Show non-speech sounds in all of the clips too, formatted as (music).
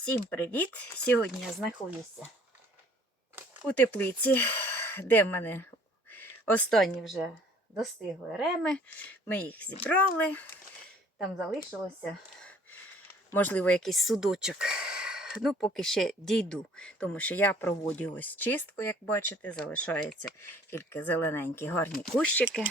Всім привіт! Сьогодні я знаходжуся у теплиці, де в мене останні вже достигли реми. Ми їх зібрали. Там залишилося, можливо, якийсь судочок. Ну, поки ще дійду, тому що я проводжу ось чистку, як бачите, залишаються тільки зелененькі гарні кущики.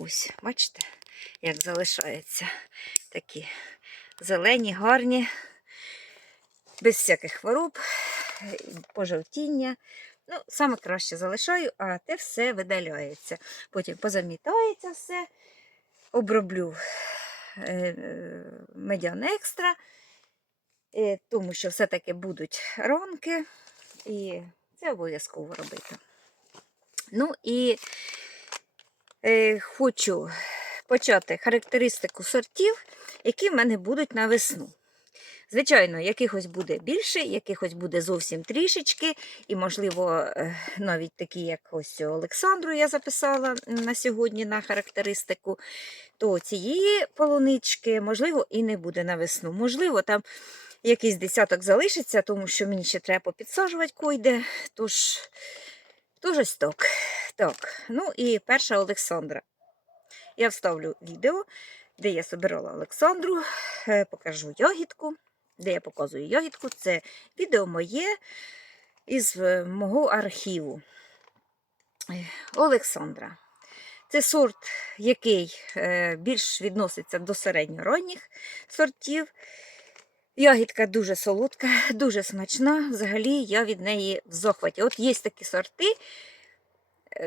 Ось, бачите, як залишаються такі зелені, гарні без всяких хвороб, пожовтіння. Ну, саме краще залишаю, а те все видаляється. Потім позамітається все, оброблю е, медян екстра, е, тому що все-таки будуть ранки, і це обов'язково робити. Ну і е, хочу почати характеристику сортів, які в мене будуть на весну. Звичайно, якихось буде більше, якихось буде зовсім трішечки, і, можливо, е, навіть такі, як ось Олександру, я записала на сьогодні на характеристику, то цієї полунички, можливо, і не буде на весну. Можливо, там якийсь десяток залишиться, тому що мені ще треба підсаджувати койде. Тож, тож ось так. так. Ну і перша Олександра. Я вставлю відео, де я собирала Олександру, е, покажу ягідку де я показую ягідку. Це відео моє із е, мого архіву Олександра. Це сорт, який е, більш відноситься до середньоранніх сортів. Ягідка дуже солодка, дуже смачна. Взагалі я від неї в захваті. От є такі сорти,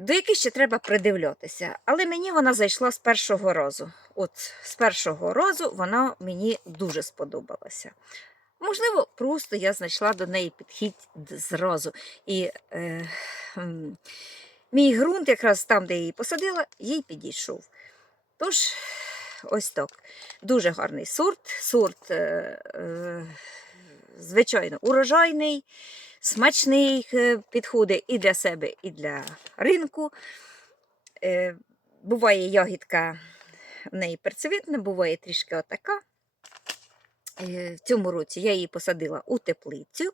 до яких ще треба придивлятися. Але мені вона зайшла з першого разу. От з першого разу вона мені дуже сподобалася. Можливо, просто я знайшла до неї підхід зразу. І е, мій ґрунт, якраз там, де я її посадила, їй підійшов. Тож, ось так. Дуже гарний сорт. Сорт, е, е, звичайно, урожайний, смачний, е, підходить і для себе, і для ринку. Е, буває ягідка в неї перцевітна, буває трішки отака. Е, В цьому році я її посадила у теплицю.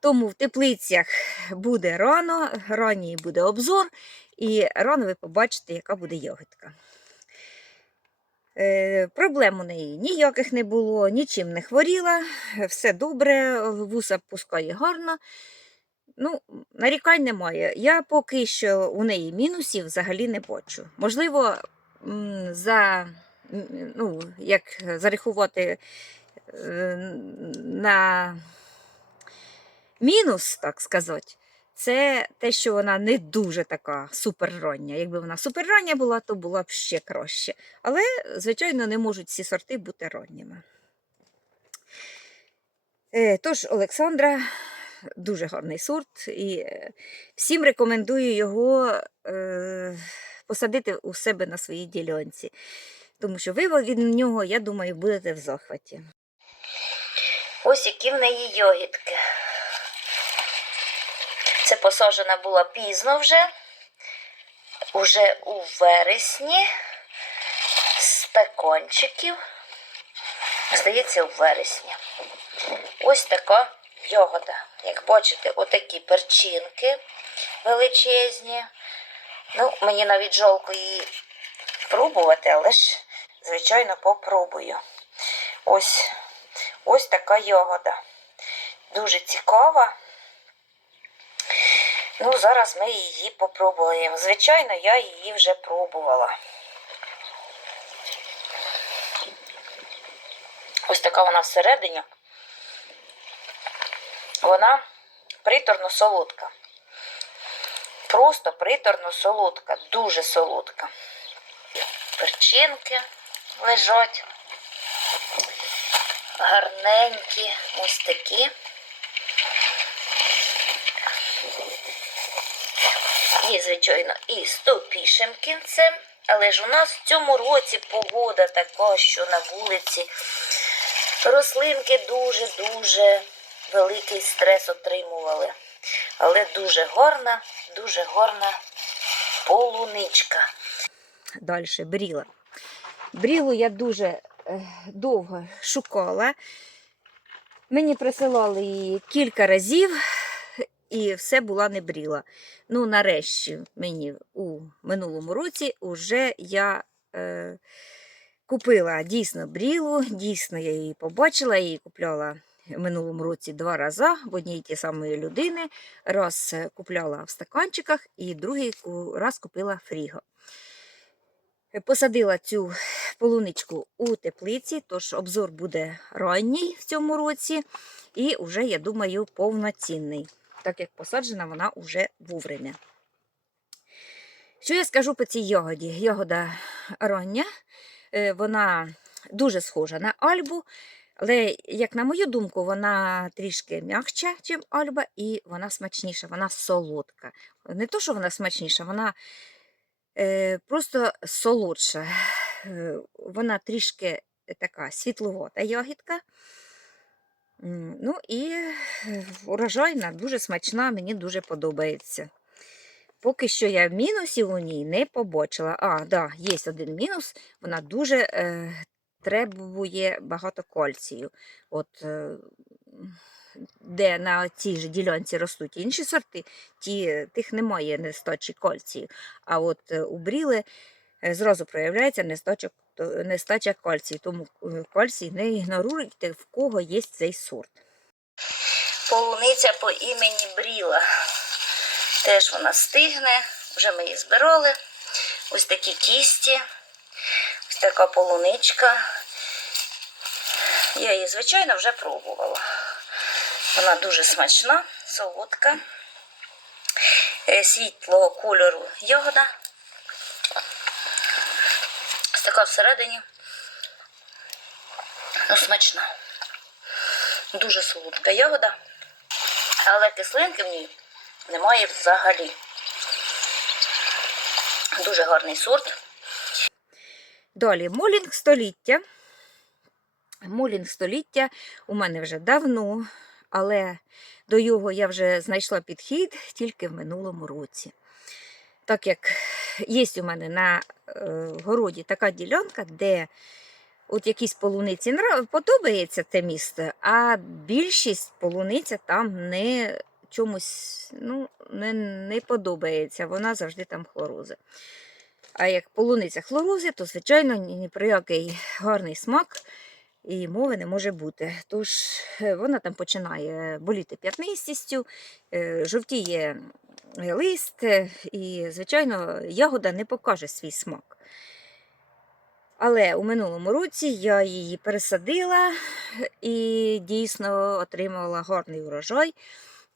Тому в теплицях буде рано, ранній буде обзор, і рано ви побачите, яка буде ягодка. Е, проблем у неї ніяких не було, нічим не хворіла, все добре, вуса пускає гарно. Ну, нарікань немає. Я поки що у неї мінусів взагалі не бачу. Можливо, за, ну, як зарахувати е, на мінус, так сказати, це те, що вона не дуже така суперрання. Якби вона суперрання була, то була б ще краще. Але, звичайно, не можуть всі сорти бути ранніми. Е, Тож, Олександра, дуже гарний сорт, і е, всім рекомендую його е, посадити у себе на своїй ділянці. Тому що ви від нього, я думаю, будете в захваті. Ось які в неї йогітки. Це посаджена була пізно вже, уже у вересні, стакончиків. Здається, у вересні. Ось така йогода. Як бачите, отакі перчинки величезні. Ну, мені навіть жалко її пробувати, але ж, звичайно, попробую. Ось, ось така ягода. Дуже цікава. Ну, зараз ми її попробуємо. Звичайно, я її вже пробувала. Ось така вона всередині. Вона приторно солодка. Просто приторно солодка, дуже солодка. Перчинки лежать. Гарненькі, ось такі. Є, звичайно, і з топішим кінцем, але ж у нас в цьому році погода така, що на вулиці рослинки дуже-дуже великий стрес отримували. Але дуже гарна, дуже гарна полуничка. Далі бріла. Брілу я дуже е, довго шукала. Мені присилали її кілька разів, і все була не бріла. Ну, нарешті, мені у минулому році вже я е, купила дійсно брілу, дійсно я її побачила, я її купляла в минулому році два рази в одній і ті самої людини. Раз е, купляла в стаканчиках, і другий раз купила фріго. Е, Посадила цю полуничку у теплиці, тож обзор буде ранній в цьому році, і вже, я думаю, повноцінний, так як посаджена вона вже вовремя. Що я скажу по цій ягоді? Ягода рання, е, вона дуже схожа на альбу, але, як на мою думку, вона трішки м'якча, ніж альба, і вона смачніша, вона солодка. Не то, що вона смачніша, вона е, просто солодша. Е, Вона трішки така світловата ягідка. Ну і е, урожайна, дуже смачна, мені дуже подобається. Поки що я мінусів у ній не побачила. А, да, є один мінус. Вона дуже е, требує багато кальцію. От, е, де на цій же ділянці ростуть інші сорти, ті, тих немає нестачі кальцію. А от е, у бріли е, зразу проявляється нестача, нестача кальцію. Тому е, кальцій не ігноруйте, в кого є цей сорт. Полуниця по імені Бріла. Теж вона стигне, вже ми її збирали. Ось такі кісті, ось така полуничка. Я її, звичайно, вже пробувала. Вона дуже смачна, солодка, е, світлого кольору ягода. Ось така всередині. Ну, смачна. Дуже солодка ягода. Але кислинки в ній немає взагалі. Дуже гарний сорт. Далі молінг століття. Молінг століття у мене вже давно, але до його я вже знайшла підхід тільки в минулому році. Так як є у мене на е, городі така ділянка, де от якісь полуниці подобається те місто, а більшість полуниця там не чомусь ну, не, не подобається. Вона завжди там хлорози. А як полуниця хлорози, то, звичайно, ні, ні про який гарний смак і мови не може бути. Тож е, вона там починає боліти п'ятнистістю, е, жовтіє лист, е, і, звичайно, ягода не покаже свій смак. Але у минулому році я її пересадила і дійсно отримала гарний урожай.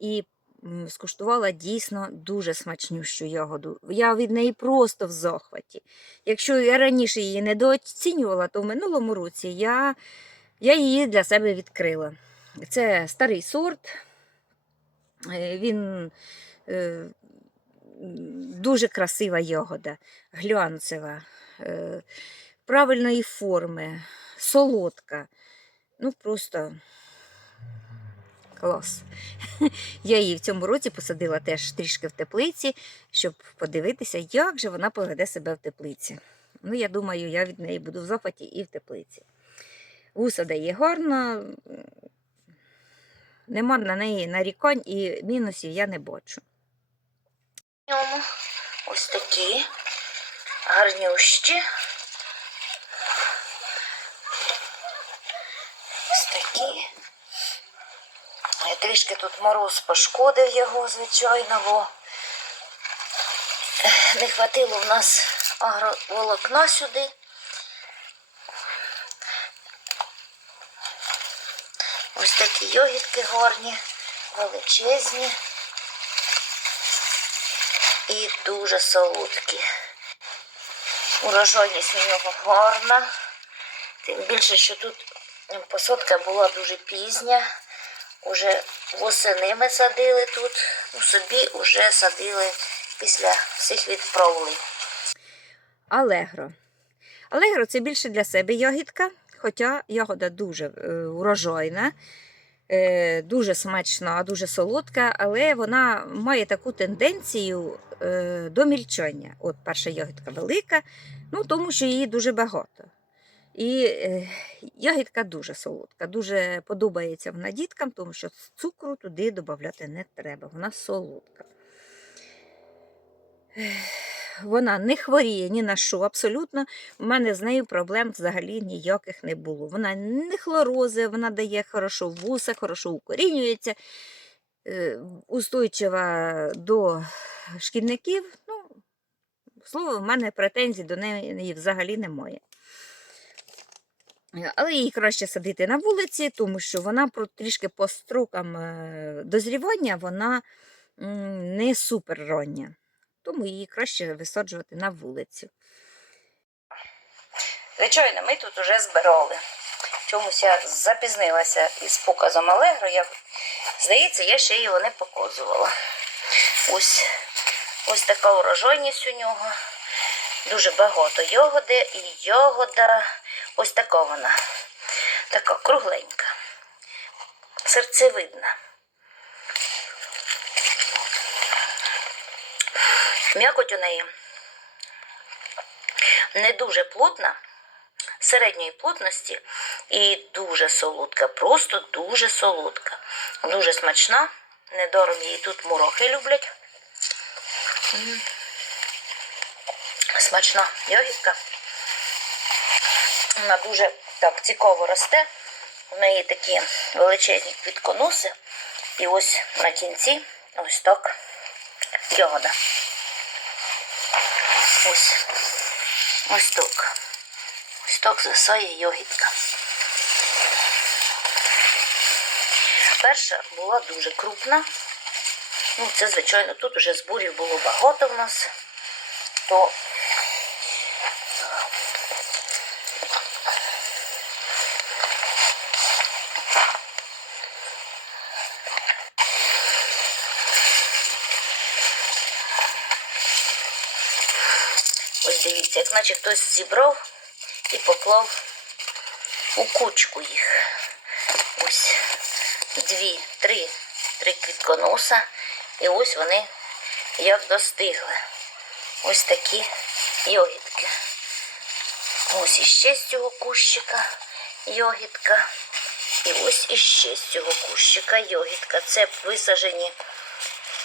І скуштувала дійсно дуже смачнющу ягоду. Я від неї просто в захваті. Якщо я раніше її недооцінювала, то в минулому році я, я її для себе відкрила. Це старий сорт. Е, Він е, дуже красива ягода, глянцева, е, правильної форми, солодка. Ну, просто клас. (laughs) Я її в цьому році посадила теж трішки в теплиці, щоб подивитися, як же вона поведе себе в теплиці. Ну, я думаю, я від неї буду в захваті і в теплиці. Вуса дає гарно, нема на неї нарікань і мінусів я не бачу. Ньому ось такі гарнющі. Ось такі. Трішки тут мороз пошкодив його, звичайно, бо не хватило в нас агроволокна сюди. Ось такі йогітки гарні, величезні і дуже солодкі. Урожайність у нього гарна. Тим більше, що тут посадка була дуже пізня. Уже восени ми садили тут, у собі вже садили після всіх відправлень. Алегро. Алегро це більше для себе ягідка, хоча ягода дуже е, урожайна, е, дуже смачна, дуже солодка, але вона має таку тенденцію е, до мільчання. От перша ягідка велика, ну тому що її дуже багато. І е, ягідка дуже солодка, дуже подобається вона діткам, тому що цукру туди додати не треба, вона солодка. Вона не хворіє ні на що, абсолютно. У мене з нею проблем взагалі ніяких не було. Вона не хлорози, вона дає хорошо вуса, хорошо укорінюється, е, устойчива до шкідників. Ну, слово, в мене претензій до неї взагалі немає. Е, Але її краще садити на вулиці, тому що вона трішки по строкам е, дозрівання вона не супер рання. Тому її краще висаджувати на вулицю. Звичайно, ми тут уже збирали. Чомусь я запізнилася із показом Алегро. Я, здається, я ще його не показувала. Ось, ось така урожайність у нього. Дуже багато йогоди і йогода. Ось така вона. Така кругленька. Серцевидна. М'якоть у неї не дуже плотна, середньої плотності і дуже солодка, просто дуже солодка. Дуже смачна. Недаром її тут мурохи люблять. Смачна ягідка. Вона дуже так цікаво росте. У неї такі величезні квітконоси. І ось на кінці ось так ягода. Ось. Ось так. Ось так звисає йогітка. Перша була дуже крупна. Ну, це, звичайно, тут уже зборів було багато в нас. То ось дивіться, як наче хтось зібрав і поклав у кучку їх. Ось дві, три, три квітконоса. І ось вони як достигли. Ось такі йогітки. Ось іще з цього кущика йогітка. І ось іще з цього кущика йогітка. Це висажені,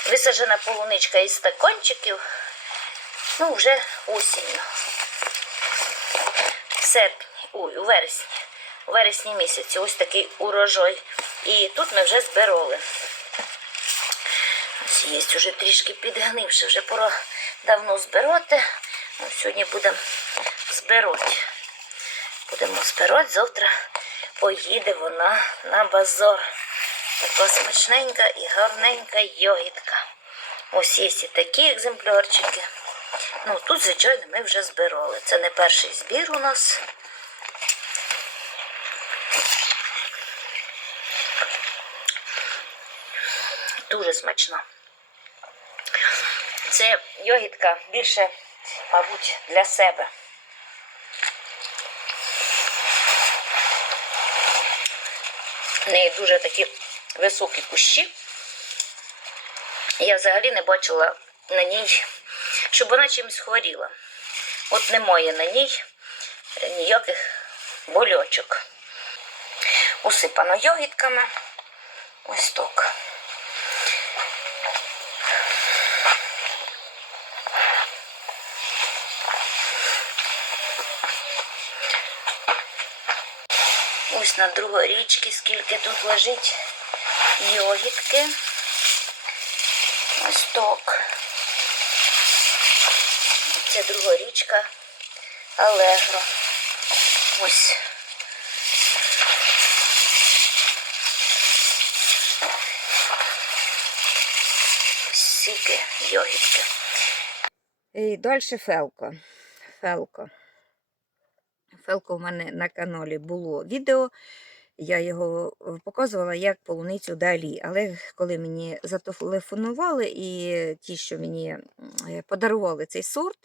висаджена полуничка із стакончиків. Ну, вже осінню. В серпні, ой, у вересні. У вересні місяці ось такий урожай. І тут ми вже збирали. Ось є вже трішки підгнивши, вже пора давно збирати. Ось сьогодні будемо збирати. Будемо збирати, завтра поїде вона на базар. Така смачненька і гарненька йогітка. Ось є і такі екземплярчики. Ну, тут, звичайно, ми вже збирали. Це не перший збір у нас. Дуже смачна. Це йогітка більше, мабуть, для себе. В неї дуже такі високі кущі. Я взагалі не бачила на ній, щоб вона чимось хворіла. От немає на ній ніяких больочок. Усипано йогітками. Ось так. Ось на другорічки, скільки тут лежить йогітки. Ось так. Це другорічка Алегро. Ось. Ось стільки йогітки. І далі Фелко. Фелко. Фелко в мене на каналі було відео. Я його е, показувала як полуницю далі. Але коли мені зателефонували і ті, що мені е, подарували цей сорт,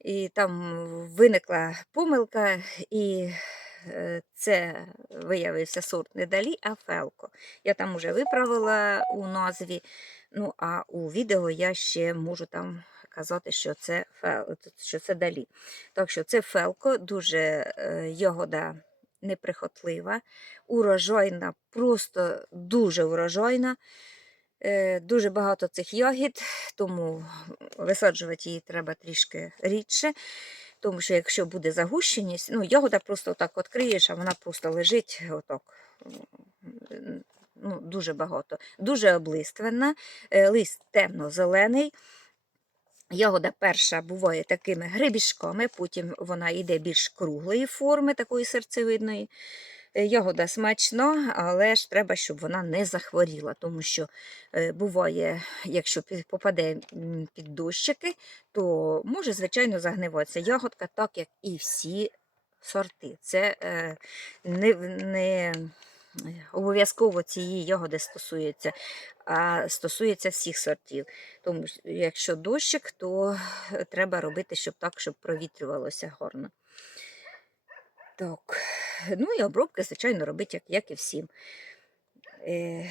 і там виникла помилка, і е, це виявився сорт не далі, а фелко. Я там уже виправила у назві. Ну, а у відео я ще можу там казати, що це, що це далі. Так що це фелко, дуже е, ягода неприхотлива, урожайна, просто дуже урожайна. Е, Дуже багато цих ягід, тому висаджувати її треба трішки рідше. Тому що якщо буде загущеність, ну ягода просто отак відкриєш, а вона просто лежить отак. Ну, дуже багато. Дуже облиственна, е, лист темно-зелений. Ягода перша буває такими гребішками, потім вона йде більш круглої форми, такої серцевидної. Е, Ягода смачна, але ж треба, щоб вона не захворіла, тому що е, буває, якщо попаде під дощики, то може, звичайно, загниватися ягодка, так як і всі сорти. Це е, не, не обов'язково цієї ягоди стосуються, а стосується всіх сортів. Тому якщо дощик, то треба робити, щоб так, щоб провітрювалося гарно. Так. Ну і обробки, звичайно, робити, як, як і всім. Е,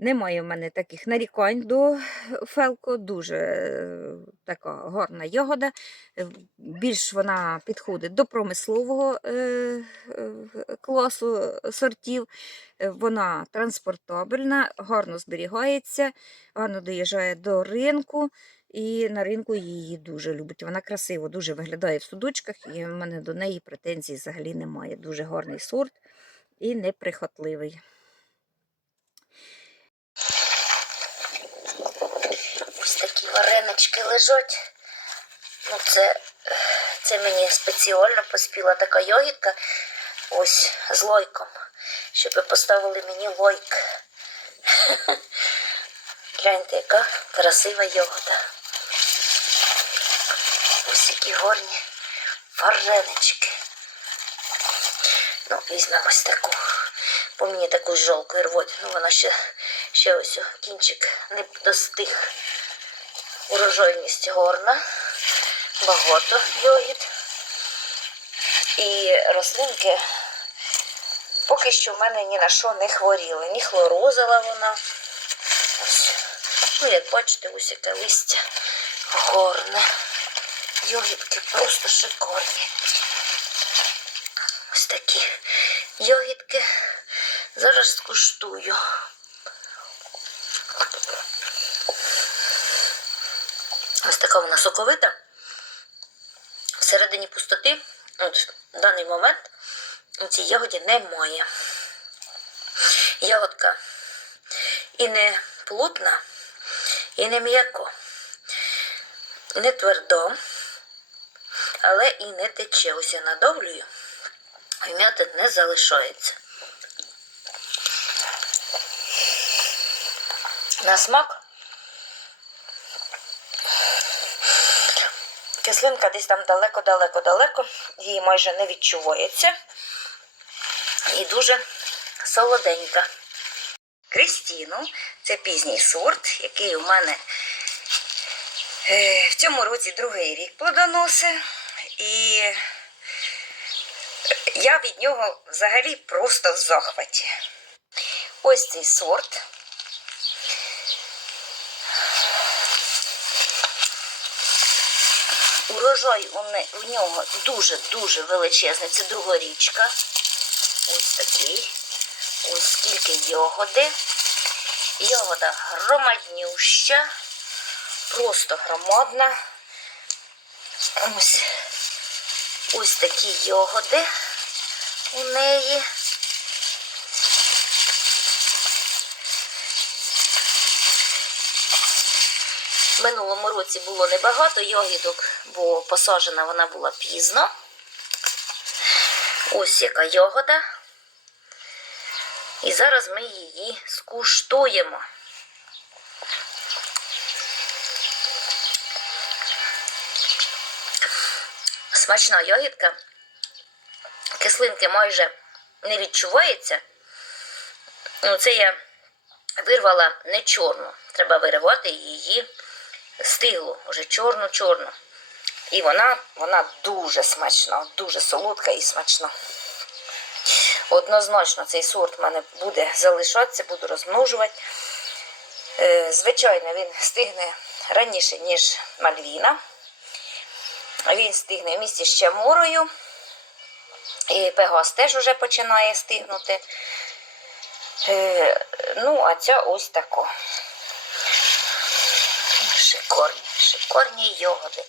немає в мене таких нарікань до фелко, дуже е, така гарна ягода. Е, Більш вона підходить до промислового е, класу сортів. Вона транспортабельна, гарно зберігається, гарно доїжджає до ринку. І на ринку її дуже любить. Вона красиво дуже виглядає в судочках, і в мене до неї претензій взагалі немає. Дуже гарний сорт і неприхотливий. Ось такі варенички лежать. Ну, це, це мені спеціально поспіла така йогітка. Ось з лойком. Щоб ви поставили мені лойк. (laughs) Гляньте, яка красива йогота. Ось які горні варенички. Ну, візьмемо ось таку. Бо мені таку жовкою рвуть. Ну, вона ще, ще ось кінчик не достиг. Урожайність горна, багато йогід. І рослинки поки що в мене ні на що не хворіли. Ні хлорозила вона. Ось. Ну, як бачите, ось яке листя горне. Йогітки просто шикарні. Ось такі йогітки. Зараз скуштую. Ось така вона соковита. Всередині пустоти, от в даний момент у цій ягоді немає. Ягодка і не плотна, і не м'яко, не твердо, але і не тече. Ось я надавлюю, і м'яти не залишається. На смак Кислинка десь там далеко-далеко-далеко, її майже не відчувається. І дуже солоденька. Крістіну це пізній сорт, який у мене е, в цьому році другий рік плодоносить. І я від нього взагалі просто в захваті. Ось цей сорт. Урожай у нього дуже-дуже величезний. Це другорічка. Ось такий. Ось скільки ягоди. Ягода громаднюща, просто громадна. Ось, ось такі ягоди у неї. Минулому році було небагато ягідок, бо посаджена вона була пізно. Ось яка ягода. І зараз ми її скуштуємо. Смачна ягідка. Кислинки майже не відчувається. Ну, це я вирвала не чорну. Треба виривати її стиглу, вже чорну-чорну. І вона, вона дуже смачна, дуже солодка і смачна. Однозначно цей сорт в мене буде залишатися, буду розмножувати. Е, Звичайно, він стигне раніше, ніж Мальвіна. Він стигне в місті з Чамурою. І Пегас теж уже починає стигнути. Е, ну, а ця ось тако. Шикарні, шикарні йогоди.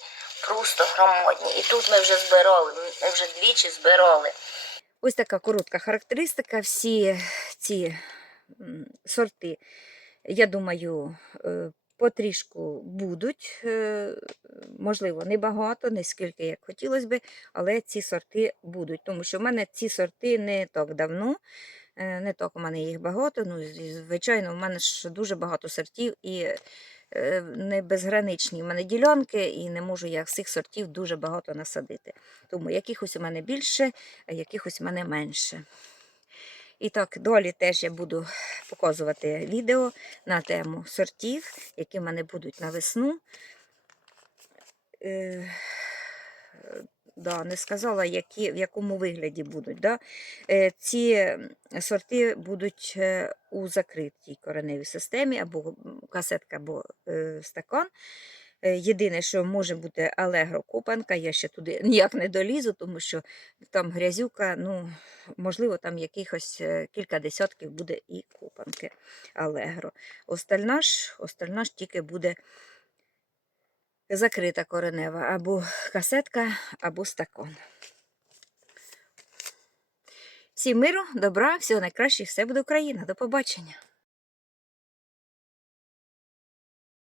Просто громадні. І тут ми вже збирали, ми вже двічі збирали. Ось така коротка характеристика. Всі ці сорти, я думаю, е, потрішку будуть. Е, Можливо, не багато, не скільки як хотілося би, але ці сорти будуть. Тому що в мене ці сорти не так давно. е, Не так у мене їх багато. Ну, звичайно, в мене ж дуже багато сортів і не безграничні в мене ділянки, і не можу я всіх сортів дуже багато насадити. Тому якихось у мене більше, а якихось у мене менше. І так, далі теж я буду показувати відео на тему сортів, які в мене будуть на весну. Да, не сказала, які, в якому вигляді будуть. Да? Е, ці сорти будуть е, у закритій кореневій системі, або касетка, або е, стакан. Єдине, що може бути алегро-копанка, я ще туди (laughs) ніяк не долізу, тому що там грязюка, ну, можливо, там якихось кілька десятків буде і копанки алегро. Остальна ж, остальна ж тільки буде закрита коренева, або касетка, або стакон. Всім миру, добра, всього найкращого, все буде Україна. До побачення.